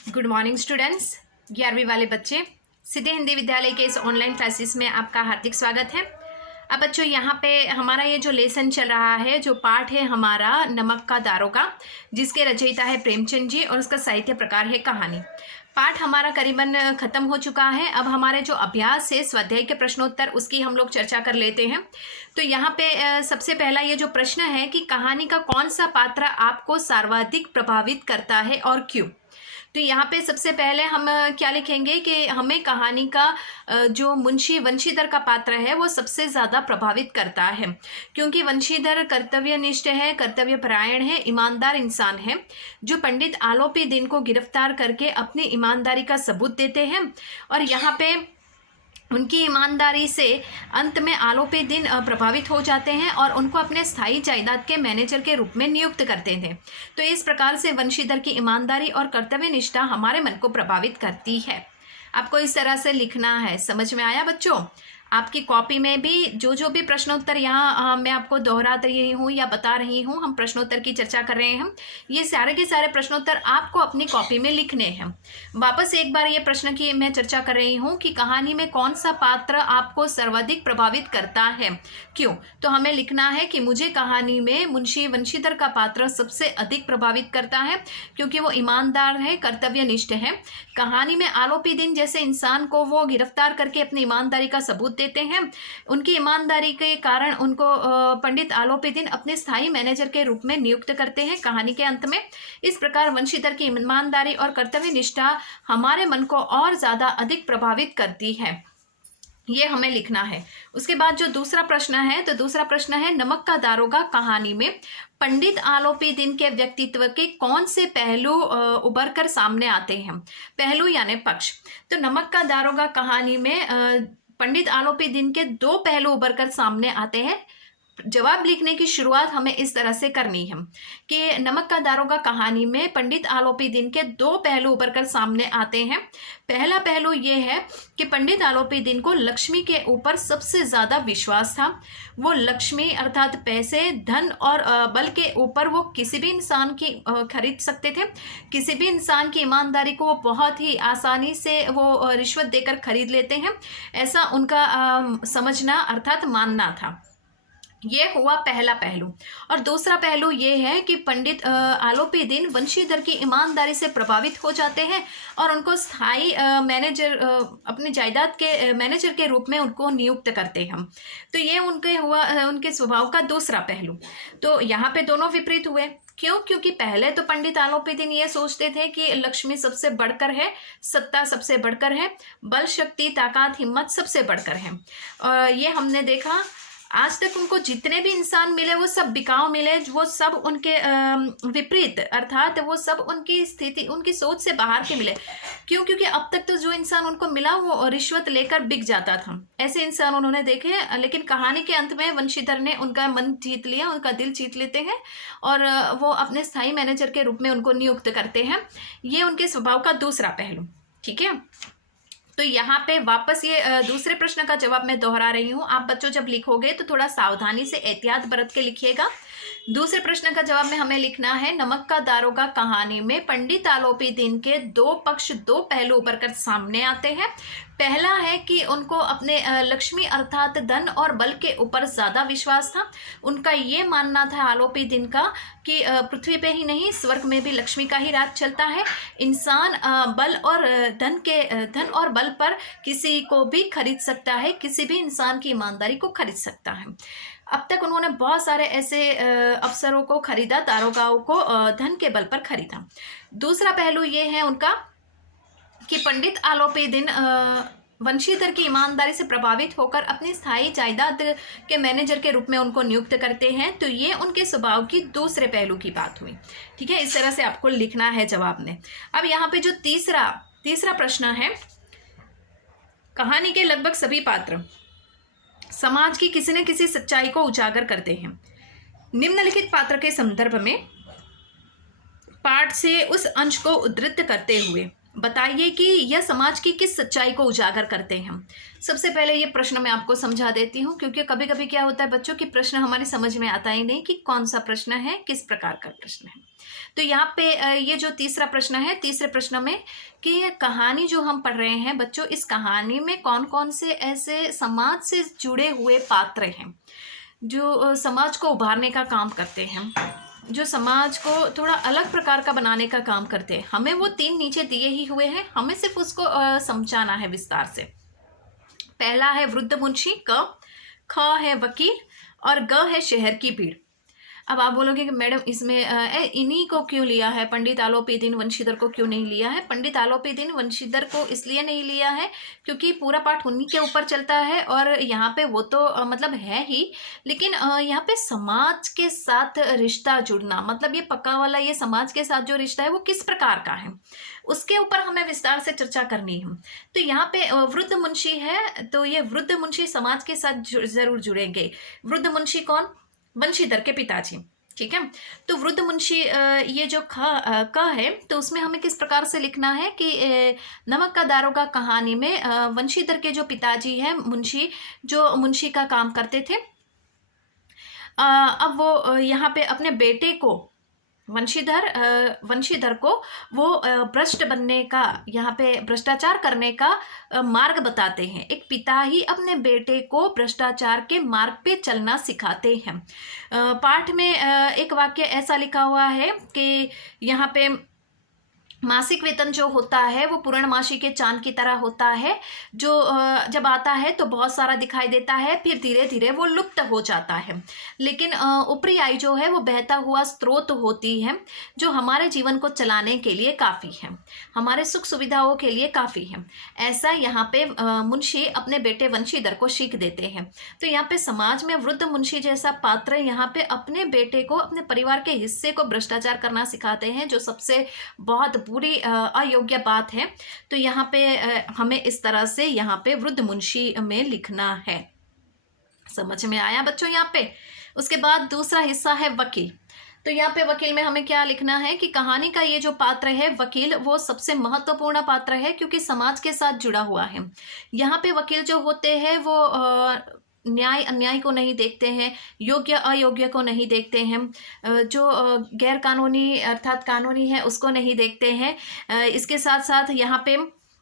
Good morning students. 11वीं वाले बच्चे, सीधे हिंदी विद्यालय के इस ऑनलाइन क्लासेस में आपका हार्दिक स्वागत है। अब बच्चों, यहाँ पे हमारा ये जो लेसन चल रहा है, जो पाठ है हमारा नमक का दारोगा, जिसके रचयिता है प्रेमचंद जी और उसका साहित्य प्रकार है कहानी। पाठ हमारा करीबन ख़त्म हो चुका है। अब हमारे जो अभ्यास है स्वाध्याय के प्रश्नोत्तर, उसकी हम लोग चर्चा कर लेते हैं। तो यहाँ पे सबसे पहला ये जो प्रश्न है कि कहानी का कौन सा पात्र आपको सर्वाधिक प्रभावित करता है और क्यों। तो यहाँ पे सबसे पहले हम क्या लिखेंगे कि हमें कहानी का जो मुंशी वंशीधर का पात्र है वो सबसे ज़्यादा प्रभावित करता है, क्योंकि वंशीधर कर्तव्यनिष्ठ है, कर्तव्यपरायण है, ईमानदार इंसान है, जो पंडित आलोपी दिन को गिरफ्तार करके अपनी ईमानदारी का सबूत देते हैं। और यहाँ पे उनकी ईमानदारी से अंत में आलोपी दिन प्रभावित हो जाते हैं और उनको अपने स्थायी जायदाद के मैनेजर के रूप में नियुक्त करते थे। तो इस प्रकार से वंशीधर की ईमानदारी और कर्तव्य निष्ठा हमारे मन को प्रभावित करती है। आपको इस तरह से लिखना है। समझ में आया बच्चों? आपकी कॉपी में भी जो भी प्रश्नोत्तर यहाँ मैं आपको दोहरा रही हूँ या बता रही हूँ, हम प्रश्नोत्तर की चर्चा कर रहे हैं, ये सारे के सारे प्रश्नोत्तर आपको अपनी कॉपी में लिखने हैं। वापस एक बार ये प्रश्न की मैं चर्चा कर रही हूँ कि कहानी में कौन सा पात्र आपको सर्वाधिक प्रभावित करता है, क्यों। तो हमें लिखना है कि मुझे कहानी में मुंशी वंशीधर का पात्र सबसे अधिक प्रभावित करता है, क्योंकि वो ईमानदार है, कर्तव्यनिष्ठ है। कहानी में आलोपी दिन जैसे इंसान को वो गिरफ्तार करके अपनी ईमानदारी का सबूत देते हैं। उनकी ईमानदारी के कारण उनको पंडित आलोपी दिन अपने स्थायी मैनेजर के रूप में नियुक्त करते हैं कहानी के अंत में। इस प्रकार वंशीधर की ईमानदारी और कर्तव्य निष्ठा हमारे मन को और ज़्यादा अधिक प्रभावित करती है, ये हमें लिखना है। उसके बाद जो दूसरा प्रश्न है, तो दूसरा प्रश्न है नमक का दारोगा कहानी में पंडित आलोपी दिन के व्यक्तित्व के कौन से पहलू उभर कर सामने आते हैं। पहलू यानी पक्ष। तो नमक का दारोगा कहानी में पंडित आलोपी दिन के दो पहलू उभर कर सामने आते हैं। जवाब लिखने की शुरुआत हमें इस तरह से करनी है कि नमक का दारोगा कहानी में पंडित आलोपी दिन के दो पहलू उभर कर सामने आते हैं। पहला पहलू ये है कि पंडित आलोपी दिन को लक्ष्मी के ऊपर सबसे ज़्यादा विश्वास था। वो लक्ष्मी अर्थात पैसे, धन और बल के ऊपर वो किसी भी इंसान की खरीद सकते थे। किसी भी इंसान की ईमानदारी को वो बहुत ही आसानी से वो रिश्वत देकर खरीद लेते हैं, ऐसा उनका समझना अर्थात मानना था। ये हुआ पहला पहलू। और दूसरा पहलू ये है कि पंडित आलोपी दिन वंशीधर की ईमानदारी से प्रभावित हो जाते हैं और उनको स्थायी मैनेजर, अपने जायदाद के मैनेजर के रूप में उनको नियुक्त करते हैं। तो ये उनके स्वभाव का दूसरा पहलू। तो यहाँ पे दोनों विपरीत हुए। क्यों? क्योंकि पहले तो पंडित आलोपी दिन ये सोचते थे कि लक्ष्मी सबसे बढ़कर है, सत्ता सबसे बढ़कर है, बल, शक्ति, ताकत, हिम्मत सबसे बढ़कर है। और ये हमने देखा आज तक उनको जितने भी इंसान मिले वो सब बिकाऊ मिले, वो सब उनके विपरीत, अर्थात वो सब उनकी स्थिति, उनकी सोच से बाहर के मिले। क्यों? क्योंकि अब तक तो जो इंसान उनको मिला वो रिश्वत लेकर बिक जाता था। ऐसे इंसान उन्होंने देखे, लेकिन कहानी के अंत में वंशीधर ने उनका मन जीत लिया, उनका दिल जीत लेते हैं और वो अपने स्थायी मैनेजर के रूप में उनको नियुक्त करते हैं। ये उनके स्वभाव का दूसरा पहलू। ठीक है, तो यहाँ पे वापस ये दूसरे प्रश्न का जवाब मैं दोहरा रही हूँ। आप बच्चों जब लिखोगे तो थोड़ा सावधानी से एहतियात बरत के लिखिएगा। दूसरे प्रश्न का जवाब में हमें लिखना है नमक का दारोगा कहानी में पंडित आलोपी दिन के दो पक्ष, दो पहलू उभर कर सामने आते हैं। पहला है कि उनको अपने लक्ष्मी अर्थात धन और बल के ऊपर ज़्यादा विश्वास था। उनका ये मानना था आलोपी दिन का कि पृथ्वी पे ही नहीं स्वर्ग में भी लक्ष्मी का ही राज चलता है। इंसान बल और धन और बल पर किसी को भी खरीद सकता है, किसी भी इंसान की ईमानदारी को खरीद सकता है। अब तक उन्होंने बहुत सारे ऐसे अफसरों को खरीदा, दारोगाओं को धन के बल पर खरीदा। दूसरा पहलू ये है उनका कि पंडित आलोपी दिन वंशीधर की ईमानदारी से प्रभावित होकर अपनी स्थायी जायदाद के मैनेजर के रूप में उनको नियुक्त करते हैं। तो ये उनके स्वभाव की दूसरे पहलू की बात हुई। ठीक है, इस तरह से आपको लिखना है जवाब में। अब यहाँ पे जो तीसरा प्रश्न है, कहानी के लगभग सभी पात्र समाज की किसी न किसी सच्चाई को उजागर करते हैं। निम्नलिखित पात्र के संदर्भ में पाठ से उस अंश को उद्धृत करते हुए बताइए कि यह समाज की किस सच्चाई को उजागर करते हैं। सबसे पहले ये प्रश्न मैं आपको समझा देती हूँ, क्योंकि कभी कभी क्या होता है बच्चों की प्रश्न हमारी समझ में आता ही नहीं कि कौन सा प्रश्न है, किस प्रकार का प्रश्न है। तो यहाँ पे ये जो तीसरा प्रश्न है, तीसरे प्रश्न में कि ये कहानी जो हम पढ़ रहे हैं बच्चों, इस कहानी में कौन कौन से ऐसे समाज से जुड़े हुए पात्र हैं जो समाज को उभारने का काम करते हैं, जो समाज को थोड़ा अलग प्रकार का बनाने का काम करते हैं। हमें वो 3 नीचे दिए ही हुए हैं, हमें सिर्फ उसको समझाना है विस्तार से। पहला है वृद्ध मुंशी क, ख है वकील और ग है शहर की भीड़। अब आप बोलोगे कि मैडम इसमें इन्हीं को क्यों लिया है, पंडित आलोपीदीन वंशीधर को क्यों नहीं लिया है? पंडित आलोपीदीन वंशीधर को इसलिए नहीं लिया है क्योंकि पूरा पाठ उन्हीं के ऊपर चलता है, और यहाँ पे वो तो मतलब है ही, लेकिन यहाँ पे समाज के साथ रिश्ता जुड़ना, मतलब ये पक्का वाला, ये समाज के साथ जो रिश्ता है वो किस प्रकार का है, उसके ऊपर हमें विस्तार से चर्चा करनी है। तो यहाँ पे वृद्ध मुंशी है, तो ये वृद्ध मुंशी समाज के साथ जरूर जुड़ेंगे। वृद्ध मुंशी कौन? वंशीधर के पिताजी, ठीक है। तो वृद्ध मुंशी ये जो का है, तो उसमें हमें किस प्रकार से लिखना है कि नमक का दारोगा कहानी में वंशीधर के जो पिताजी हैं मुंशी, जो मुंशी का काम करते थे, अब वो यहाँ पे अपने बेटे को वंशीधर को वो भ्रष्ट बनने का, यहाँ पे भ्रष्टाचार करने का मार्ग बताते हैं। एक पिता ही अपने बेटे को भ्रष्टाचार के मार्ग पे चलना सिखाते हैं। पाठ में एक वाक्य ऐसा लिखा हुआ है कि यहाँ पे मासिक वेतन जो होता है वो पूर्णमासी के चांद की तरह होता है, जो जब आता है तो बहुत सारा दिखाई देता है, फिर धीरे धीरे वो लुप्त हो जाता है। लेकिन ऊपरी आय जो है वो बहता हुआ स्रोत होती है, जो हमारे जीवन को चलाने के लिए काफ़ी है, हमारे सुख सुविधाओं के लिए काफ़ी है। ऐसा यहाँ पे मुंशी अपने बेटे वंशीधर को सीख देते हैं। तो यहाँ पे समाज में वृद्ध मुंशी जैसा पात्र यहाँ पे अपने बेटे को, अपने परिवार के हिस्से को भ्रष्टाचार करना सिखाते हैं, जो सबसे बहुत पूरी अयोग्य बात है। तो यहाँ पे हमें इस तरह से यहाँ पे वृद्ध मुंशी में लिखना है। समझ में आया बच्चों यहाँ पे? उसके बाद दूसरा हिस्सा है वकील। तो यहाँ पे वकील में हमें क्या लिखना है कि कहानी का ये जो पात्र है वकील, वो सबसे महत्वपूर्ण पात्र है क्योंकि समाज के साथ जुड़ा हुआ है। यहाँ पे वकील जो होते हैं वो न्याय अन्याय को नहीं देखते हैं, योग्य अयोग्य को नहीं देखते हैं, जो गैर कानूनी अर्थात कानूनी है उसको नहीं देखते हैं। इसके साथ साथ यहाँ पे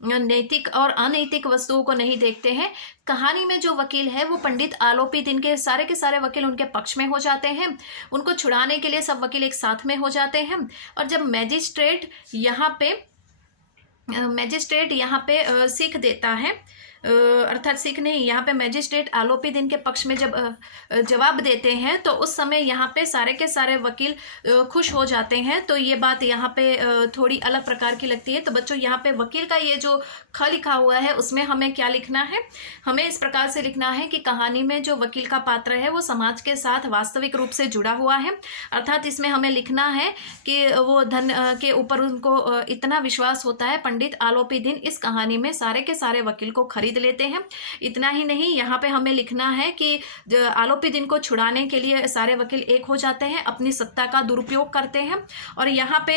नैतिक और अनैतिक वस्तुओं को नहीं देखते हैं। कहानी में जो वकील है वो पंडित आलोपीदीन के सारे वकील उनके पक्ष में हो जाते हैं, उनको छुड़ाने के लिए सब वकील एक साथ में हो जाते हैं। और जब मैजिस्ट्रेट यहाँ पे सीख देता है, अर्थात सीख नहीं, यहाँ पे मैजिस्ट्रेट आलोपीदीन के पक्ष में जब जवाब देते हैं तो उस समय यहाँ पे सारे के सारे वकील खुश हो जाते हैं। तो ये बात यहाँ पे थोड़ी अलग प्रकार की लगती है। तो बच्चों यहाँ पे वकील का ये जो ख लिखा हुआ है उसमें हमें क्या लिखना है? हमें इस प्रकार से लिखना है कि कहानी में जो वकील का पात्र है वो समाज के साथ वास्तविक रूप से जुड़ा हुआ है, अर्थात इसमें हमें लिखना है कि वो धन के ऊपर उनको इतना विश्वास होता है, पंडित आलोपीदीन इस कहानी में सारे के सारे वकील को खरीद लेते हैं। इतना ही नहीं, यहाँ पे हमें लिखना है कि आलोपीदीन को छुड़ाने के लिए सारे वकील एक हो जाते हैं, अपनी सत्ता का दुरुपयोग करते हैं। और यहाँ पे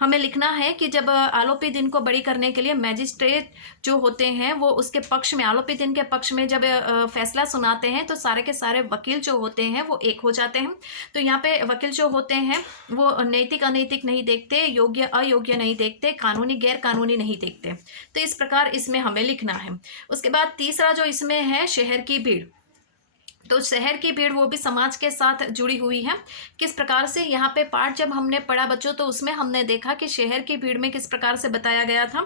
हमें लिखना है कि जब आलोपीदीन को बरी करने के लिए मैजिस्ट्रेट जो होते हैं वो उसके पक्ष में, आलोपीदीन के पक्ष में जब फैसला सुनाते हैं तो सारे के सारे वकील जो होते हैं वो एक हो जाते हैं। तो यहाँ पे वकील जो होते हैं वो नैतिक अनैतिक नहीं देखते, योग्य अयोग्य नहीं देखते, कानूनी गैर कानूनी नहीं देखते। तो इस प्रकार इसमें हमें लिखना है। उसके बाद तीसरा जो इसमें है शहर की भीड़। तो शहर की भीड़ वो भी समाज के साथ जुड़ी हुई है। किस प्रकार से? यहाँ पे पाठ जब हमने पढ़ा बच्चों तो उसमें हमने देखा कि शहर की भीड़ में किस प्रकार से बताया गया था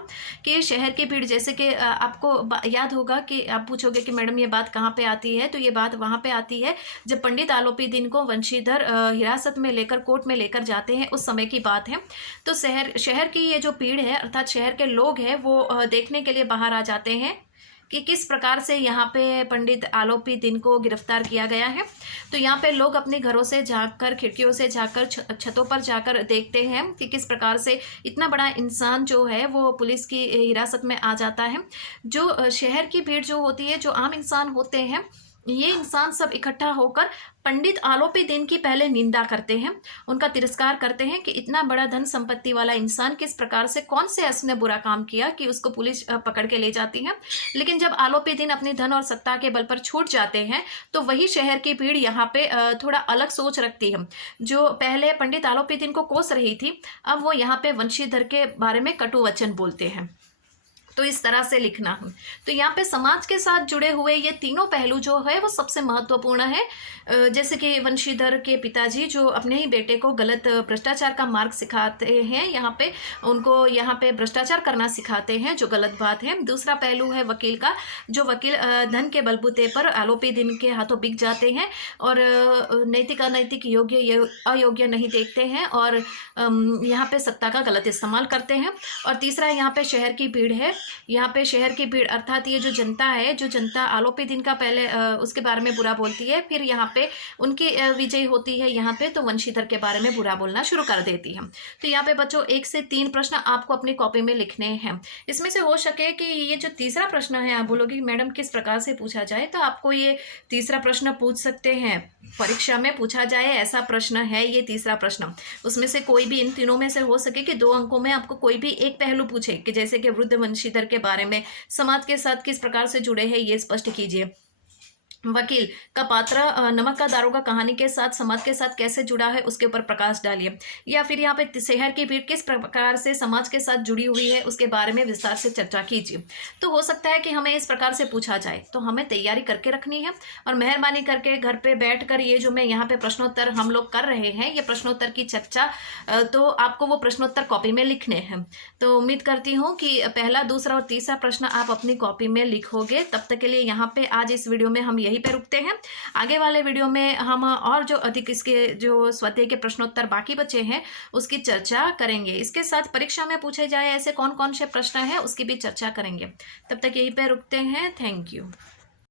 कि शहर की भीड़, जैसे कि आपको याद होगा कि आप पूछोगे कि मैडम ये बात कहाँ पे आती है, तो ये बात वहाँ पे आती है जब पंडित आलोपीदीन को वंशीधर हिरासत में लेकर कोर्ट में लेकर जाते हैं, उस समय की बात है। तो शहर की ये जो भीड़ है अर्थात शहर के लोग हैं वो देखने के लिए बाहर आ जाते हैं कि किस प्रकार से यहाँ पे पंडित आलोपीदीन को गिरफ्तार किया गया है। तो यहाँ पे लोग अपने घरों से झांककर, खिड़कियों से झांककर, छतों पर जाकर देखते हैं कि किस प्रकार से इतना बड़ा इंसान जो है वो पुलिस की हिरासत में आ जाता है। जो शहर की भीड़ जो होती है, जो आम इंसान होते हैं ये इंसान सब इकट्ठा होकर पंडित आलोपी दिन की पहले निंदा करते हैं, उनका तिरस्कार करते हैं कि इतना बड़ा धन संपत्ति वाला इंसान किस प्रकार से, कौन से उसने बुरा काम किया कि उसको पुलिस पकड़ के ले जाती है। लेकिन जब आलोपी दिन अपने धन और सत्ता के बल पर छूट जाते हैं तो वही शहर की भीड़ यहाँ पे थोड़ा अलग सोच रखती है। जो पहले पंडित आलोपी दिन को कोस रही थी, अब वो यहाँ पे वंशीधर के बारे में कटु वचन बोलते हैं। तो इस तरह से लिखना है। तो यहाँ पे समाज के साथ जुड़े हुए ये तीनों पहलू जो है वो सबसे महत्वपूर्ण है। जैसे कि वंशीधर के पिताजी जो अपने ही बेटे को गलत भ्रष्टाचार का मार्ग सिखाते हैं, यहाँ पे उनको यहाँ पे भ्रष्टाचार करना सिखाते हैं जो गलत बात है। दूसरा पहलू है वकील का, जो वकील धन के बलबूते पर आलोपी दिन के हाथों बिक जाते हैं और नैतिक अनैतिक, योग्य अयोग्य नहीं देखते हैं और यहाँ पे सत्ता का गलत इस्तेमाल करते हैं। और तीसरा यहाँ पे शहर की भीड़ है। यहाँ पे शहर की भीड़ अर्थात ये जो जनता है, जो जनता आलोपी दिन का पहले उसके बारे में बुरा बोलती है, फिर यहाँ पे उनकी विजय होती है यहाँ पे तो वंशीधर के बारे में बुरा बोलना शुरू कर देती है। तो यहाँ पे बच्चों 1 से 3 प्रश्न आपको अपनी कॉपी में लिखने हैं। इसमें से हो सके कि ये जो तीसरा प्रश्न है आप बोलोगे मैडम किस प्रकार से पूछा जाए, तो आपको ये तीसरा प्रश्न पूछ सकते हैं, परीक्षा में पूछा जाए ऐसा प्रश्न है ये तीसरा प्रश्न। उसमें से कोई भी इन तीनों में से हो सके कि 2 अंकों में आपको कोई भी एक पहलू पूछे कि जैसे कि वृद्ध वंशीधर के बारे में समाज के साथ किस प्रकार से जुड़े हैं ये स्पष्ट कीजिए। वकील का पात्र नमक का दारोगा कहानी के साथ समाज के साथ कैसे जुड़ा है उसके ऊपर प्रकाश डालिए। या फिर यहाँ पे शहर की भीड़ किस प्रकार से समाज के साथ जुड़ी हुई है उसके बारे में विस्तार से चर्चा कीजिए। तो हो सकता है कि हमें इस प्रकार से पूछा जाए, तो हमें तैयारी करके रखनी है और मेहरबानी करके घर पे बैठकर ये जो मैं यहाँ पे प्रश्नोत्तर हम लोग कर रहे हैं, ये प्रश्नोत्तर की चर्चा, तो आपको वो प्रश्नोत्तर कॉपी में लिखने हैं। तो उम्मीद करती हूँ कि पहला, दूसरा और तीसरा प्रश्न आप अपनी कॉपी में लिखोगे। तब तक के लिए यहाँ पे आज इस वीडियो में हम यहीं पे रुकते हैं। आगे वाले वीडियो में हम और जो अधिक इसके जो स्वाध्याय के प्रश्नोत्तर बाकी बचे हैं उसकी चर्चा करेंगे। इसके साथ परीक्षा में पूछे जाए ऐसे कौन कौन से प्रश्न हैं उसकी भी चर्चा करेंगे। तब तक यहीं पे रुकते हैं। Thank you.